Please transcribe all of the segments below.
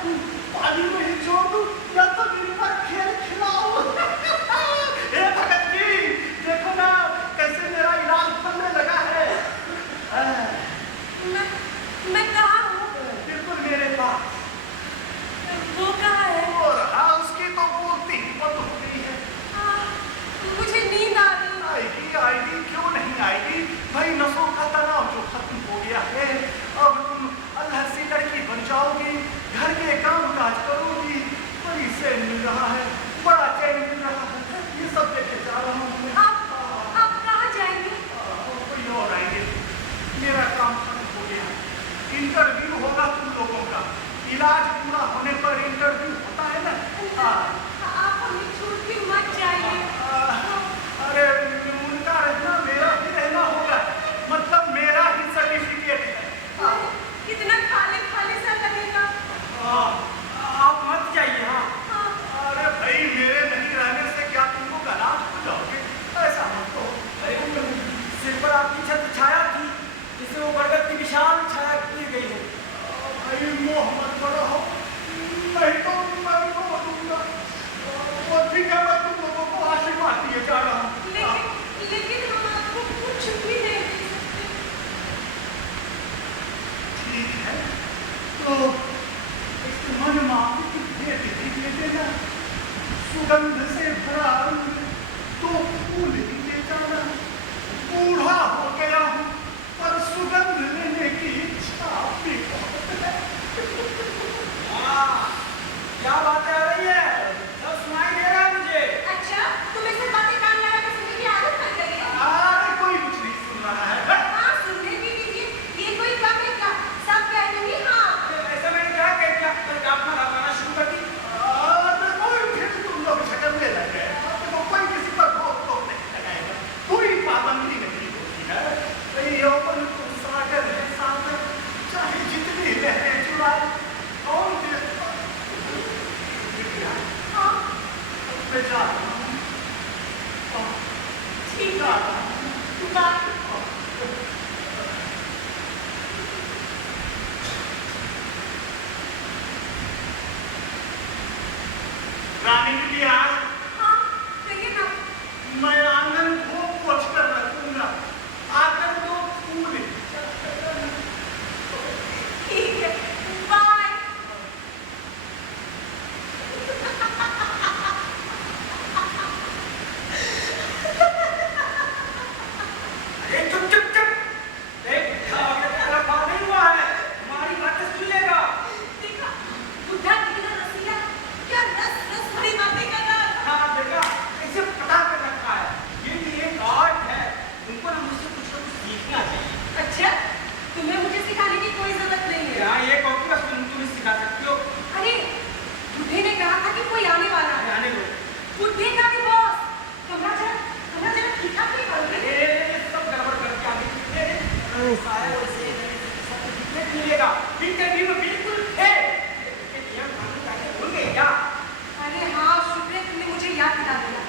पानी में ही छोड़ दूं या तो मेरे पर खेल खिलाओ। हे भगत जी, देखो ना कैसे मेरा इलाज बनने लगा है। मैं कहाँ हूँ? बिल्कुल मेरे पास। वो कहाँ है? और हाँ, उसकी तो बोलती हिम्मत हो गई है। मुझे नींद आ रही। आएगी क्यों नहीं आएगी भाई, नसों का तनाव जो खत्म हो गया है, अब तुम अल्लाह से लड़की बन जाओगी, घर के काम काज करोगी, बड़ी से मिल रहा है, बड़ा चैन मिल रहा है, ये सब देखे जा रहा हूँ। आप कहाँ जाएंगे? कोई और आएंगे, मेरा काम खत्म हो गया। इंटरव्यू होगा तुम लोगों का, इलाज पूरा होने पर इंटरव्यू होता है ना। आप हमें छोड़ के मत जाइए। अरे उनका रहना मेरा ही रहना होगा, मतलब मेरा ही सर्टिफिकेट है। कितना खाली खाली सा लगेगा। आप मत जाइए। हाँ, अरे भाई मेरे नहीं रहने से क्या तुम लोग अनाथ हो जाओगे, ऐसा मत कहो। अरे सिर पर आपकी छत्र छाया थी, जिससे वो बरगद की विशाल छाया की गई है। भाई मोहम्मद बड़ा हो, नहीं तो मैं रो दूंगा। वो ठीक है, मैं तुम लोगों को आशीर्वाद दिए जा रहा हूँ। लेकिन हम आपको कुछ भी नहीं दे सकते। ठीक है, तो एक मन मांगो कि दे देना, सुगंध से भरा तो फूल ही ले जाना। बूढ़ा हो गया हूँ पर सुगंध लेने की इच्छा भी बहुत है। क्या बातें आ रही है, सब सुनाई दे रहा है मुझे। अच्छा, तुम्हें सब बातें कान लगा के सुनने की आदत बन गई है। अरे कोई कुछ नहीं सुन रहा है। हाँ, सुनने भी दीजिए, ये कोई कम है क्या? सब कह रही हैं हाँ। ऐसा मैंने क्या कह दिया, अपना लगाना शुरू कर दी। कोई फिर तुम लोग झगड़ने लग गए, तो कोई किसी पर रोक टोक नहीं लगाएगा, कोई पाबंदी नहीं होती है। ये ओपन तो सागर है, सागर चाहे जितनी लहरें चुराओ, कौन हाँ, मैं जा रहा हूँ। ठीक है, बाय। रानी बिटिया, हाँ, कहिए ना। मैं आंगन को पोंछ कर रखूंगा, आकर तो फूल। ठीक है, बाय। चुप चुप चुप, देख तेरा बात नहीं हुआ है, हमारी बातें सुन लेगा। देखा, बुढ़ा कितना रसीला, क्या रस रस भरी बातें कर रहा है। हाँ देखा, कैसे पता कर रखा है, ये भी एक आर्ट है, तुमको ना मुझसे कुछ ना कुछ सीखना चाहिए। अच्छा, तुम्हें मुझे सिखाने की कोई जरूरत नहीं है। यहाँ ये कौन सी बात तुम सिखा सकती हो। अरे, बुढ़े ने कहा था कि कोई आने वाला है। आने दो। बुढ़े का भी बॉस। कमरा जरा ठीक ठाक नहीं करोगे? सब गड़बड़ करके आ गई। सर्टिफिकेट मिलेगा, इंटरव्यू में बिल्कुल है। नियम कानून कायदे भूल गए क्या? अरे हाँ, शुक्र है तुमने मुझे याद दिला दिया।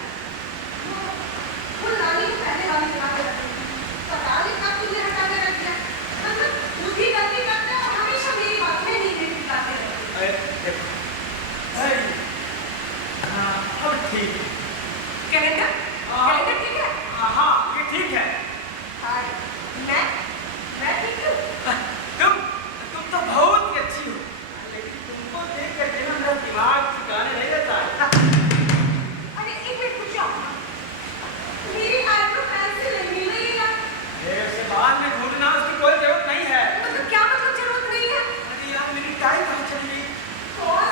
वो रानी को पहले वाली दिला के रखी थी। पता नहीं कब तुमने हटा के रख दिया। मतलब बुद्धि गलती करते हो और हमेशा मेरी बात में नहीं दिखाते रहते। अब ठीक है। कैलेंडर ठीक है? हाँ, ये ठीक है। मैं ठीक हूँ। तुम तो बहुत ही अच्छी हो, लेकिन तुमको देख कर ना मेरा दिमाग ठिकाने नहीं रहता है। अरे एक मिनट रुक जाओ, मेरी आईब्रो पेंसिल नहीं मिल रही है। उसे बाद में ढूंढना, उसकी कोई जरूरत नहीं है। मतलब क्या मतलब जरूरत नहीं है? अरे यार, मेरी टाई कहाँ चली गई? कौन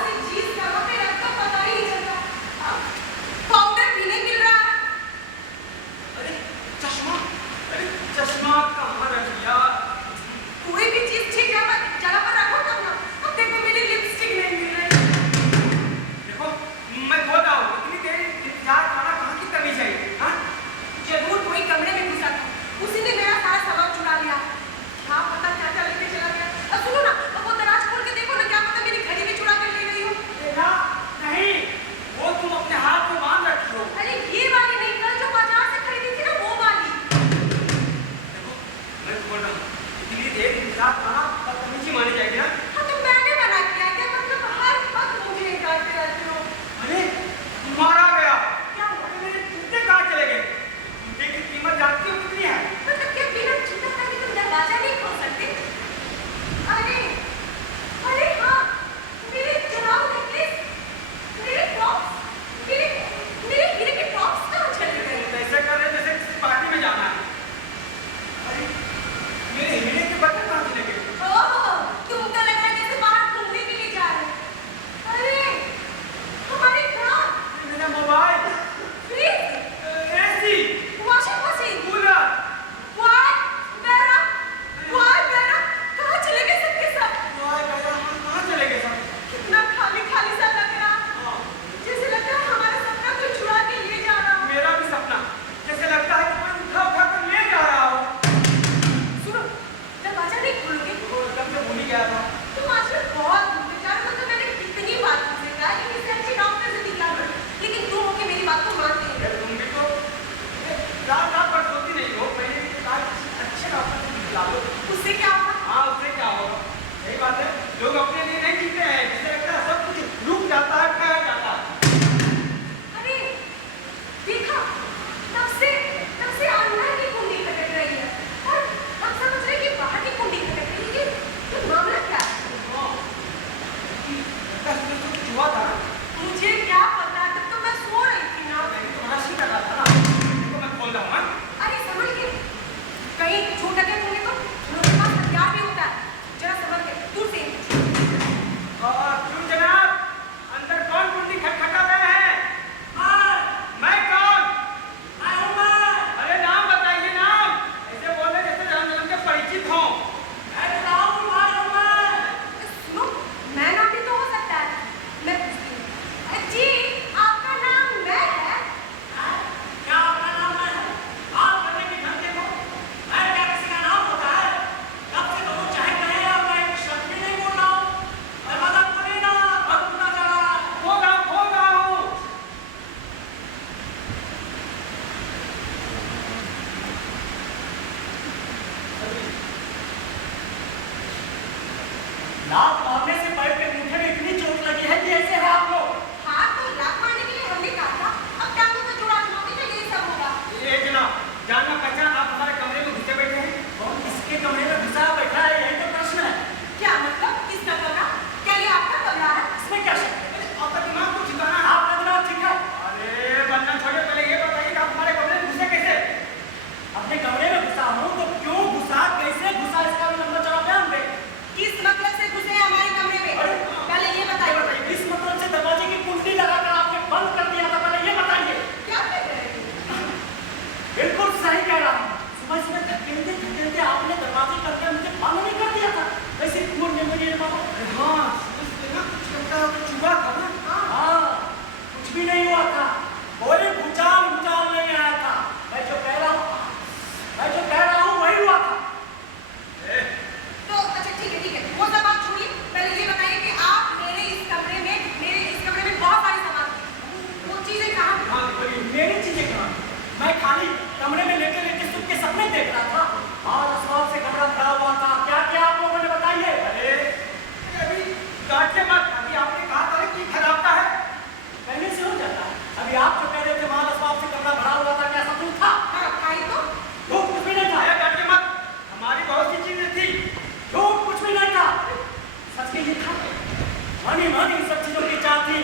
सब चीजों की चाह थी,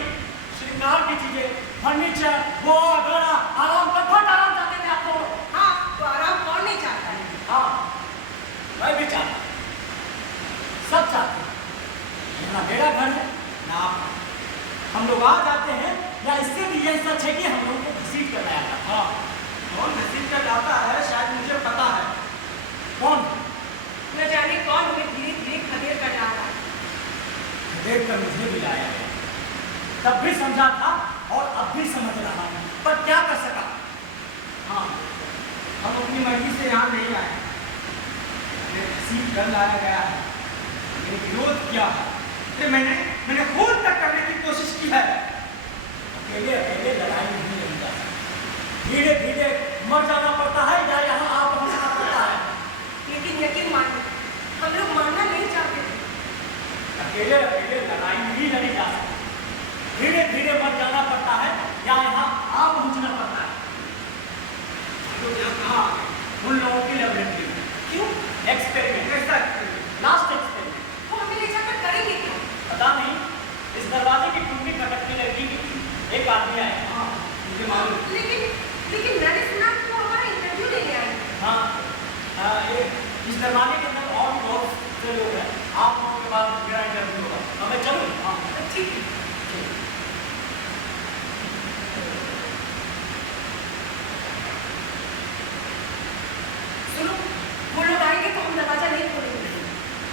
श्रृंगार की चीजें, फर्नीचर, गोवा, गाना, आराम, कंफर्ट आराम चाहते थे आप लोग। हाँ, तो आराम कौन नहीं चाहता है? हाँ, मैं भी चाहता, सब चाहते हैं। ये ना मेरा घर है ना आपका। हम लोग आ जाते हैं या इससे भी ये सच है कि हम लोगों को घसीट कर लाया था। हाँ, कौन घसीट कर लाता है शायद मुझे पता है। कौन? न जाने कौन हमें धीरे धीरे खदेड़ कर डाला। देख कर मुझे भी लाया गया, तब भी समझा था और अब भी समझ रहा हूं, पर क्या कर सका। हाँ, हम अपनी मर्जी से यहाँ नहीं आए, हमें घसीट कर लाया गया है, मैंने विरोध किया है, फिर मैंने खून तक करने की कोशिश की है। अकेले अकेले लड़ाई नहीं लड़ी जा सकती, धीरे धीरे मर जाना पड़ता है या यहाँ आप पहुंचना पड़ता है। लेकिन यकीन मानिए, हम लोग मरना नहीं चाहते थे। अकेले अकेले लड़ाई नहीं लड़ी जा सकती, धीरे धीरे मर जाना पड़ता है या यहाँ आप पहुंचना पड़ता है। तो यहाँ कहाँ आ गए? उन लोगों की लेबोरेटरी में। क्यों? एक्सपेरिमेंट, कैसा लास्ट एक्सपेरिमेंट। वो हमें ले जाकर करेंगे क्या? पता नहीं, इस दरवाजे की कुंडी खटकने लगी कि एक आदमी आया। हाँ, मुझे मालूम। लेकिन मैंने सुना कि वो हमारा इंटरव्यू लेने आए हैं। हाँ, ये इस दरवाजे के अंदर और भी बहुत से लोग हैं। आप लोगों के बाद मेरा इंटरव्यू होगा, हमें चलो। हाँ, ठीक है। सुनो, वो लोग आएंगे तो हम दरवाजा नहीं खोलेंगे।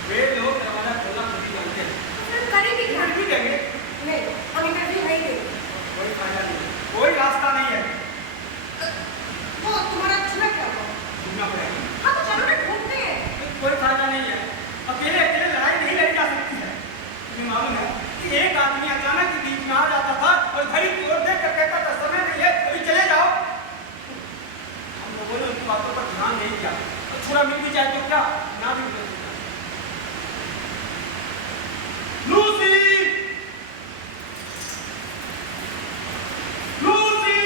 वे लोग दरवाजा खोलना खुद ही जानते हैं। तो फिर करेंगे क्या? इंटरव्यू देंगे, नहीं, हम इंटरव्यू नहीं देंगे। कोई फायदा नहीं, कोई रास्ता नहीं है, वो तुम्हारा चुना क्या हुआ? ढूंढना पड़ेगा। हाँ तो चलो ना ढूंढते हैं। कोई फायदा नहीं है, अकेले अकेले लड़ाई नहीं लड़ी जा सकती है। मुझे मालूम है कि एक आदमी अचानक बीच में आ जाता था और घड़ी की ओर देख कर कहता था समय नहीं है, अभी चले जाओ। हम लोगों ने उनकी बातों पर ध्यान नहीं दिया, तो छुरा मिल भी जाए तो क्या, ना भी मिल सकता। लूसी, लूसी,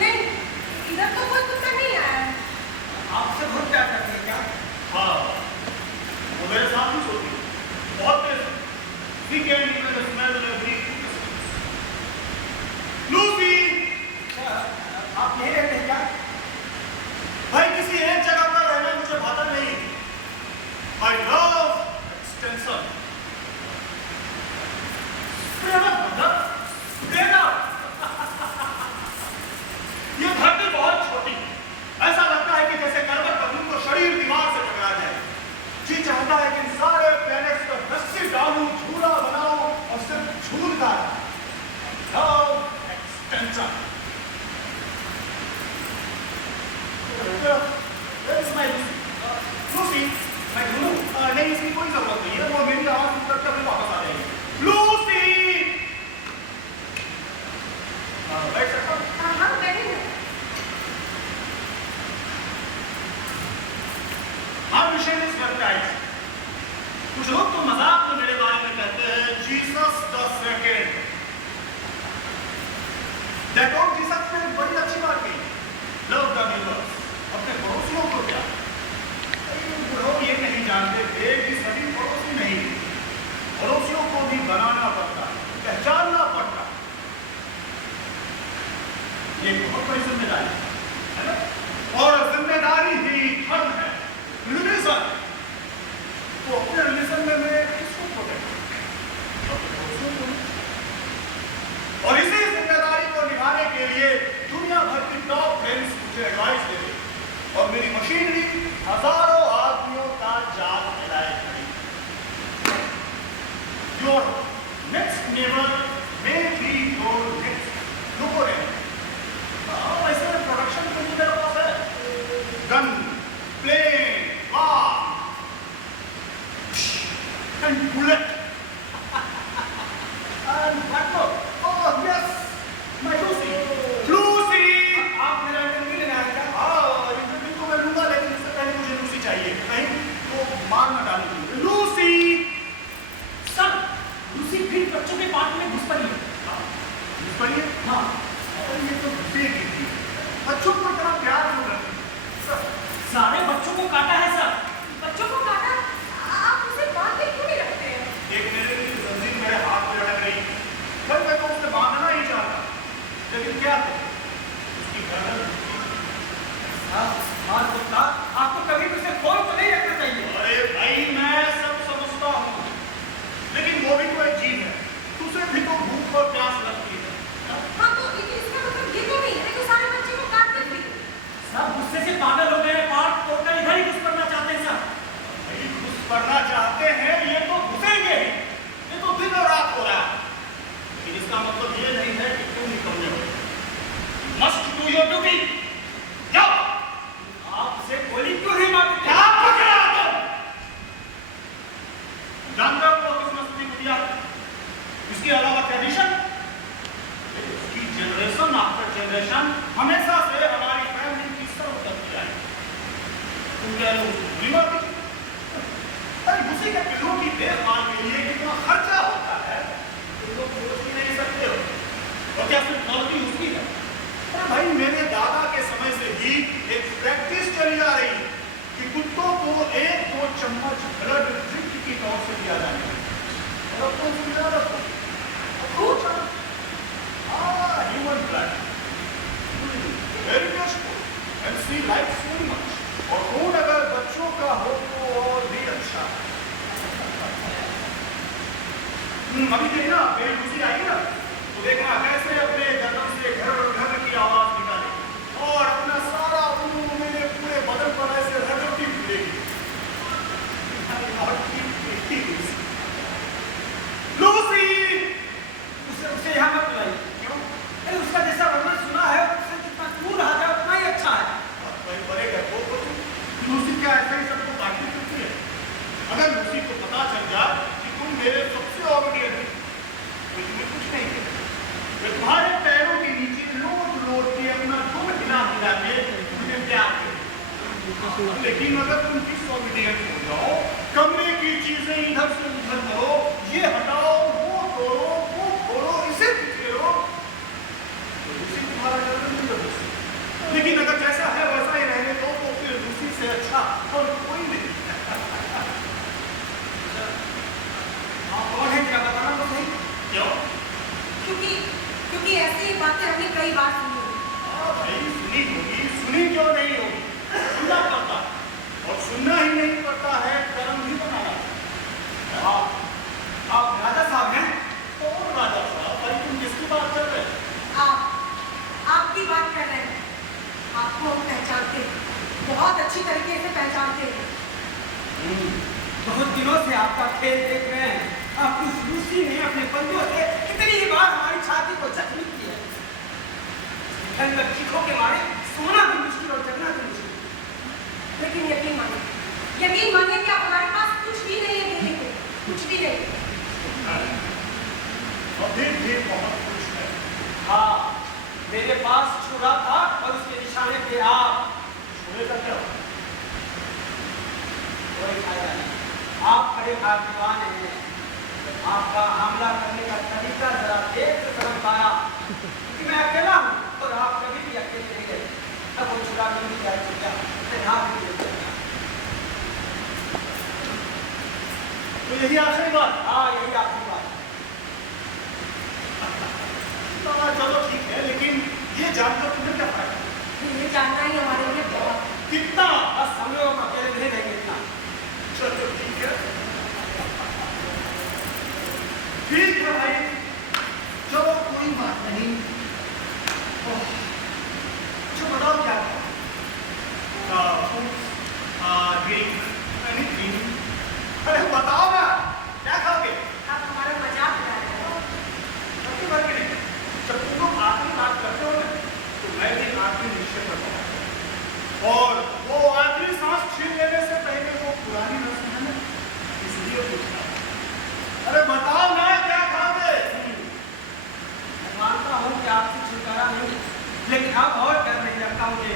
नहीं, इधर तो कोई कुत्ता नहीं आया है। आपसे बहुत प्यार करते हैं क्या? हाँ, वो मेरे साथ ही सोती है, बहुत तेज है। We can even smell every Lucy, अच्छा, आप यही रहते हैं क्या? भाई किसी एक जगह पर रहना मुझे भाता नहीं। I love extension. ये धरती बहुत छोटी है, ऐसा लगता है कि जैसे करवट बदलूं तो शरीर दीवार से टकरा जाए। जी चाहता है कि इन सारे प्लैनेट्स पर रस्सी डालूं, झूला बनाऊं और सिर्फ झूलता है। Love extension. Where is my Lucy? Lucy, मैं ढूंढूं? नहीं, इसकी कोई जरूरत नहीं है, वो मेरी आवाज सुन करके अपने वापस आ जाएगी। लूसी, बैठ सकता हूं? हाँ हाँ, बैठेंगे। Our mission is baptized. कुछ लोग तो मजाक में मेरे बारे में कहते हैं Jesus the second. That old Jesus ने बड़ी अच्छी बात कही, लव द न्यूवर्स। अपने पड़ोसियों को क्या? लोग ये नहीं जानते थे कि सभी पड़ोसी नहीं, पड़ोसियों को भी बनाना पड़ता, पहचानना पड़ता। ये बहुत बड़ी जिम्मेदारी है ना? और जिम्मेदारी ही धर्म है, रिलीजन। तो अपने रिलीजन में मैं किसको प्रोटेक्ट करूं? और इसी जिम्मेदारी को निभाने के लिए दुनिया भर की टॉप फ्रेंड्स मुझे एडवाइस दे रही और मेरी मशीनरी हजारों आदमियों का जाल फैलाए खड़ी। Your next neighbor may be your next opponent. वैसे प्रोडक्शन तो मेरे पास है, gun, plane, car and bullet. And what yes मैं लूसी लूसी आप मेरा इंटरव्यू लेने आए क्या? हाँ इंटरव्यू तो मैं लूंगा लेकिन इससे पहले मुझे लूसी चाहिए कहीं तो मार न डालूंगी लूसी सर लूसी फिर बच्चों के पार्ट में घुस पड़ी है। इस पर ये हाँ अरे ये तो घुसे की थी बच्चों को इतना प्यार क्यों करती सर सारे बच्चों को काटा है सर। बच्चों को काटा, आप उसे बांध के क्यों नहीं रखते हैं? एक मेरे लिए जंजीर मेरे हाथ में लटक रही भाई मैं तो उसे बांधना ही चाहता लेकिन क्या करूं उसकी गर्दन हाँ कुत्ता, आपको कभी भी उसे खोल तो नहीं रखना चाहिए। अरे भाई मैं सब समझता हूँ लेकिन वो भी तो एक जीव है उसे भी तो भूख और प्यास लगती है हाँ तो इसका मतलब ये तो नहीं है कि सारे बच्चे को काट के फ्री। सब गुस्से से पागल हो गए हैं, पार्ट तोड़कर इधर ही घुस पड़ना चाहते हैं सर। भाई घुस पड़ना चाहते हैं ये तो घुसेंगे ही ये तो दिन और रात हो रहा है लेकिन इसका मतलब ये नहीं है कि तुम निकलने हो मस्ट डू योर ड्यूटी जाओ आप उसे गोली क्यों नहीं मारते? क्या पकड़ा तुम जानते हो तो किस मस्ती बुढ़िया इसके अलावा ट्रेडिशन इसकी जनरेशन आफ्टर जनरेशन हमेशा से हमारी फैमिली की सर्व करती आई तुम कह रहे हो गोली मार दीजिए अरे उसी के पिल्लों की देखभाल के लिए कितना खर्चा होता है तुम लोग सोच ही नहीं सकते हो और क्या सिर्फ गलती उसकी है अरे भाई मेरे दादा के समय से ही एक प्रैक्टिस चली आ रही कि कुत्तों को 1-2 चम्मच ब्लड ड्रिंक की तौर से दिया जाने और अब तो सुविधा रखो human blood very tasteful and she likes very much और खून अगर बच्चों का हो तो और भी अच्छा अभी देखना मेरी खुशी आई ना तो देखना कैसे अपने गर्दन से घर घर की आवाज निकालेगी और अपना सारा ऊन मेरे पूरे बदन पर ऐसे रगड़ती फिरेगी लूसी उसे यहाँ मत बुलाइए। क्यों अरे उसका जैसा वर्णन सुना है उससे जितना दूर रहा जाए उतना ही अच्छा है। भाई बड़े घर को लूसी क्या ऐसा ही सबको काटने सकती है अगर लूसी को पता चल जाए कि तुम मेरे सबसे ऑब्डियंट हो तो तुम्हें कुछ नहीं कहना मैं तुम्हारे पैरों के नीचे लोट लोट के अपना दुम हिला हिला के तुम्हें प्यार करूं लेकिन अगर तुम डिसऑबिडियंट हो जाओ कमरे की चीजें इधर से उधर करो ये हटाओ वो तोड़ो वो खोलो इसे बिखेरो तो लूसी तुम्हारा गर्दन नहीं कर सकती लेकिन अगर जैसा है वैसा ही रहने दो तो फिर लूसी से अच्छा और कोई नहीं आप कौन है जरा बताना तो सही। क्यों क्योंकि ऐसी बातें हमने कई बार सुनी हैं। भाई सुनी होगी सुनी क्यों नहीं होगी सुनना पड़ता और सुनना ही नहीं पड़ता है कर्म भी बनाना आप राजा साहब हैं? कौन राजा साहब भाई तुम किसकी बात कर रहे हैं आपकी बात कर रहे हैं। आपको हम पहचानते हैं, बहुत अच्छी तरीके से पहचानते हैं। बहुत दिनों से आपका खेल देख रहे हैं। आपकी उस लूसी ने अपने बंदों से कितनी बार हमारी छाती को जख्मी किया है। ठंड में चीखों के मारे सोना भी मुश्किल और जगना भी मुश्किल। लेकिन यकीन मानिए कि आप हमारे पास कुछ भी नहीं है देने को, कुछ भी नहीं। अभी भी बहुत कुछ है हाँ मेरे पास छुरा था और उसके निशाने पे आप। छुरे का क्या कोई फायदा नहीं। आप बड़े भाग्यवान हैं। आपका हमला करने का तरीका जरा देख के समझ पाया कि मैं अकेला हूँ और आप कभी भी अकेले नहीं गए। अब वो छुरा मिल जाए तो क्या मैं हाथ भी ले सकता। तो यही आखिरी बात हाँ यही आपकी बात है। चलो ठीक है लेकिन ये जानकर तुम्हें क्या फायदा ये जानना ही हमारे लिए बहुत। कितना बस हम लोग अकेले नहीं रहेंगे इतना। चलो ठीक है ठीक है भाई चलो कोई बात नहीं अच्छा बताओ क्या ड्रिंक एनीथिंग अरे बताओ ना क्या खाओगे आप हमारा मजाक उड़ा रहे हो। अपनी बात के नहीं जब तुम लोग आखिरी बात करते हो ना तो मैं भी आखिरी निश्चय करता हूँ और वो आखिरी सांस छीन लेने से पहले वो पुरानी रस्म है ना इसलिए पूछना अरे बताओ ना क्या खाओगे नहीं, लेकिन अब और डर नहीं लगता मुझे।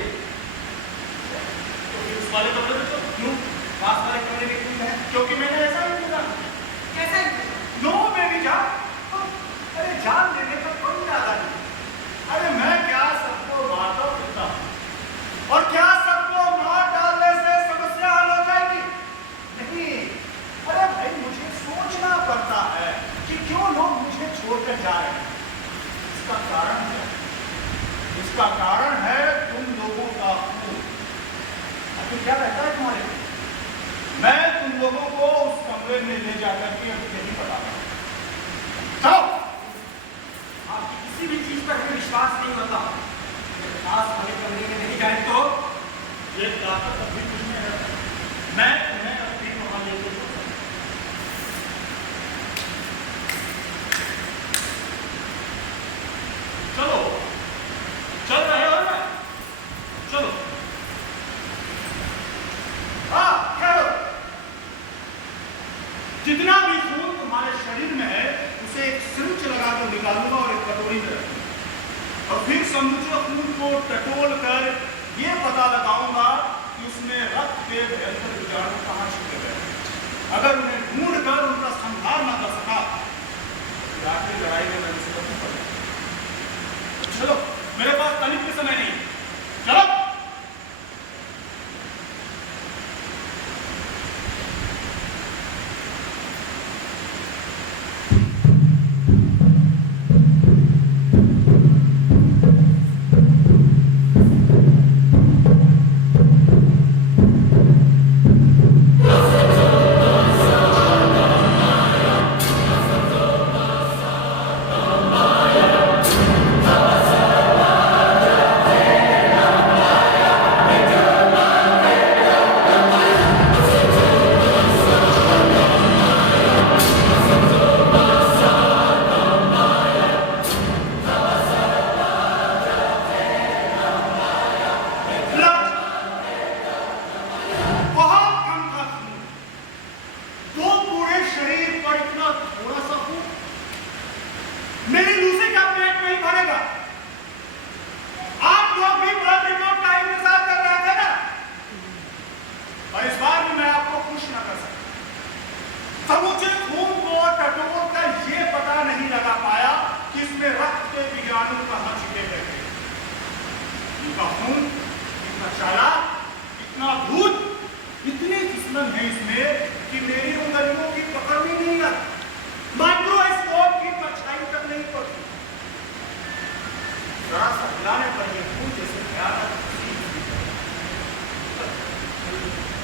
तो फिर उस वाले कमरे में चलो। क्यों? पास वाले कमरे में क्यों है? क्योंकि मैंने ऐसा ही किया। कैसा है? नो बेबी जान, अरे जान देने का कोई इरादा नहीं। अरे मैं क्या सबको मारता फिरता हूं? और क्या सबको मार डालने से समस्या हल हो जाएगी? नहीं। अरे भाई मुझे सोचना पड़ता है कि क्यों लोग मुझे छोड़कर जा रहे हैं। इसका कारण क्या है? इसका कारण है तुम लोगों का खून। अभी क्या रहता है तुम्हारे लिए? मैं तुम लोगों को उस कमरे में ले जाकर के अभी नहीं बताता। चलो। आपकी किसी भी चीज पर हमें विश्वास नहीं होता। अगर पास वाले कमरे में नहीं जाए तो ये ताकत अभी कुछ में है। मैं तुम्हें अपनी वहां लेके चलो। चल रहे हो ना? चलो। हाँ, चलो। जितना भी खून तुम्हारे शरीर में है उसे एक सिरिंज लगाकर निकालूंगा और एक कटोरी में रखूंगा। और फिर समूचे खून को टटोल कर ये पता लगाऊंगा कि उसमें रक्त के भयंकर कीटाणु कहाँ छिपे गए हैं। अगर उन्हें ढूंढ कर उनका संहार न कर सका तो आखिरी लड़ाई में मैं उसे खत्म कर दूंगा। चलो, मेरे पास तनिक भी समय नहीं। चलो।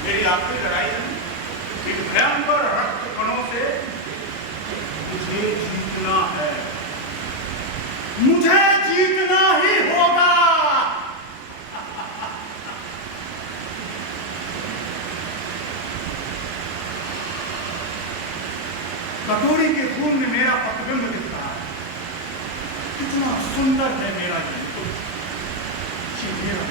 मेरी आखिरी लड़ाई इन भयंकर रक्त कणों से मुझे जीतना है, मुझे जीतना ही होगा। कटोरी के खून में मेरा प्रतिबिंब दिख रहा है। कितना सुंदर है मेरा ये मेरा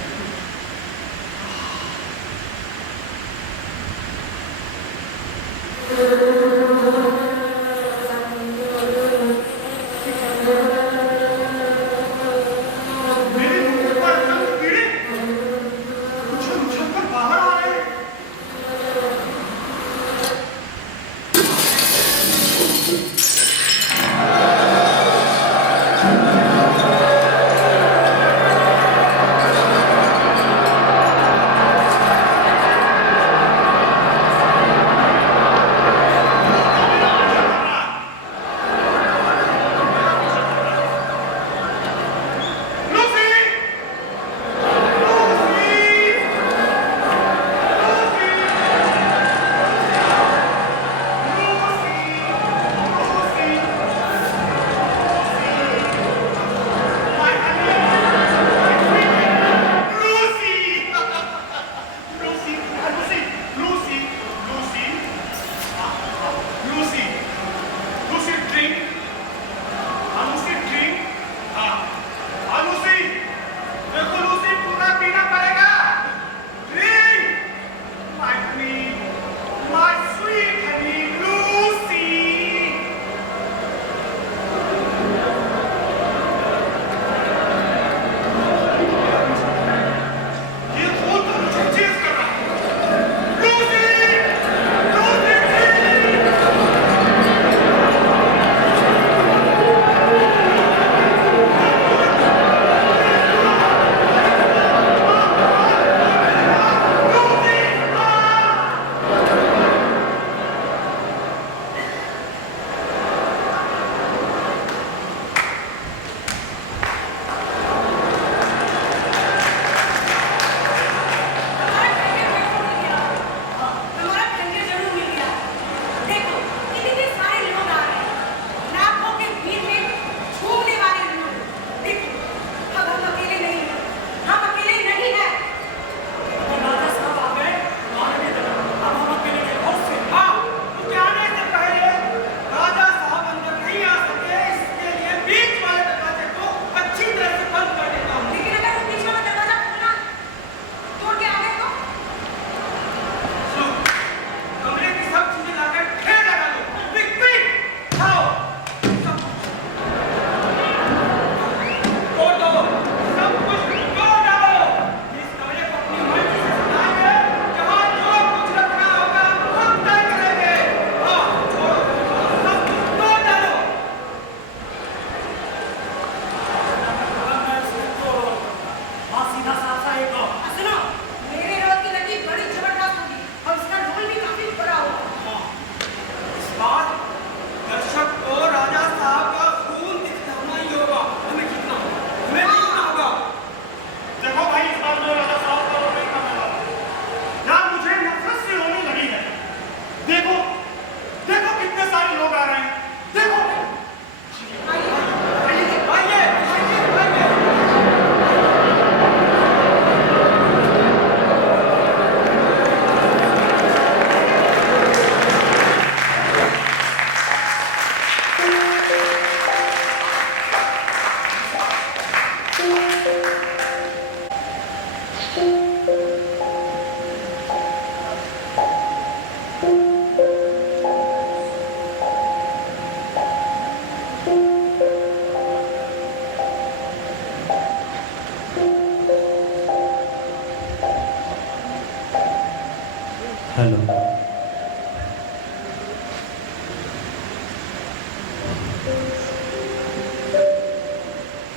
हेलो।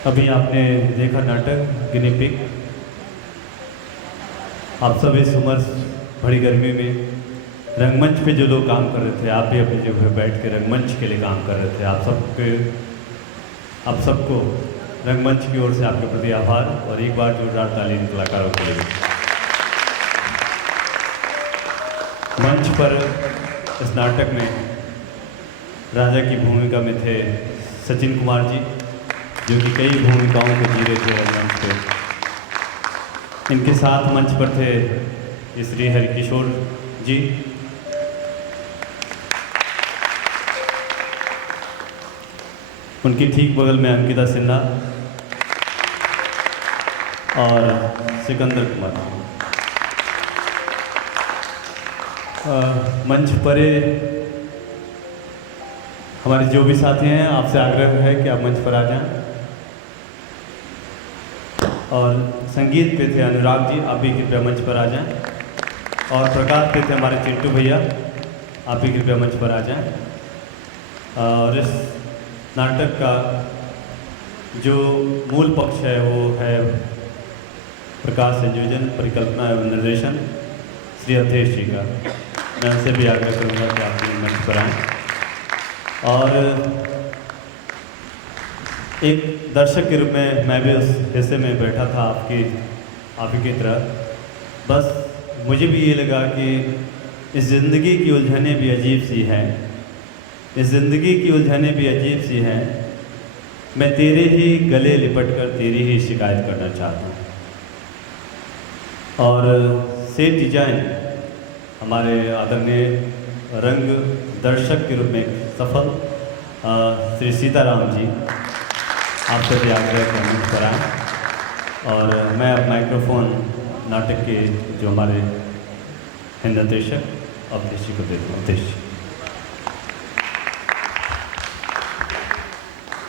अभी आपने देखा नाटक गिनी पिग। आप सब इस उम्र बड़ी गर्मी में रंगमंच पे जो लोग काम कर रहे थे, आप भी अपनी जगह बैठ के रंगमंच के लिए काम कर रहे थे। आप सबको रंगमंच की ओर से आपके प्रति आभार और एक बार जोरदार ताली इन कलाकारों के लिए। मंच पर इस नाटक में राजा की भूमिका में थे सचिन कुमार जी, जो कि कई भूमिकाओं को जी रहे थे रंगमंच पे। इनके साथ मंच पर थे श्री हरिकिशोर जी, उनकी ठीक बगल में अंकिता सिन्हा और सिकंदर कुमार। मंच पर हमारे जो भी साथी हैं, आपसे आग्रह है कि आप मंच पर आ जाएं। और संगीत पे थे अनुराग जी, आप भी कृपया मंच पर आ जाएं। और प्रकाश पे थे हमारे चिंटू भैया, आप भी कृपया मंच पर आ जाएं। और इस नाटक का जो मूल पक्ष है वो है प्रकाश संयोजन, परिकल्पना एवं निर्देशन श्री अवधेश जी का। मैं उनसे भी आग्रह करूँगा कि आप मंच पर आएँ। और एक दर्शक के रूप में मैं भी उस हिस्से में बैठा था आप ही की तरह। बस मुझे भी ये लगा कि इस ज़िंदगी की उलझनें भी अजीब सी हैं, इस ज़िंदगी की उलझनें भी अजीब सी हैं। मैं तेरे ही गले लिपट कर तेरी ही शिकायत करना चाहता हूँ। और सेट डिजाइन हमारे आदरणीय रंग दर्शक के रूप में सफल श्री सीताराम जी, आपसे भी आग्रह करने पर आएँ। और मैं अब माइक्रोफोन नाटक के जो हमारे हैं निर्देशक अवधेश जी को देता हूँ। अवधेश जी।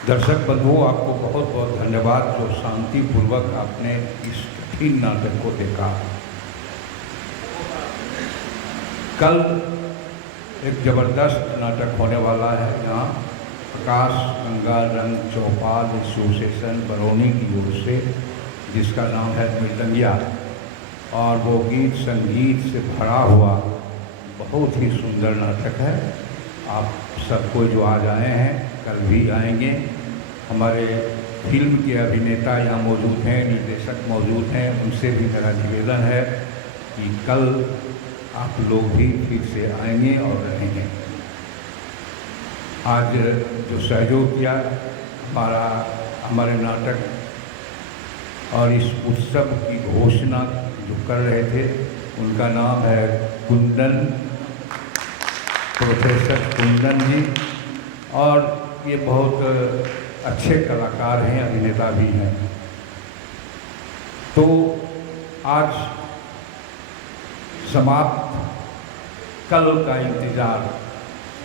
दर्शक बंधुओं, आपको बहुत बहुत धन्यवाद जो शांतिपूर्वक आपने इस कठिन नाटक को देखा। कल एक जबरदस्त नाटक होने वाला है यहाँ प्रकाश गंगा रंग चौपाल एसोसिएशन बरौनी की ओर से, जिसका नाम है मृदंगिया। और वो गीत संगीत से भरा हुआ बहुत ही सुंदर नाटक है। आप सबको जो आज आए हैं, कल भी आएंगे। हमारे फिल्म के अभिनेता यहाँ मौजूद हैं, निर्देशक मौजूद हैं, उनसे भी मेरा निवेदन है कि कल आप लोग भी फिर से आएंगे और रहेंगे। आज जो सहयोग किया हमारे नाटक और इस उत्सव की घोषणा जो कर रहे थे, उनका नाम है कुंदन, प्रोफेसर कुंदन जी। और ये बहुत अच्छे कलाकार हैं, अभिनेता भी हैं। तो आज समाप्त, कल का इंतज़ार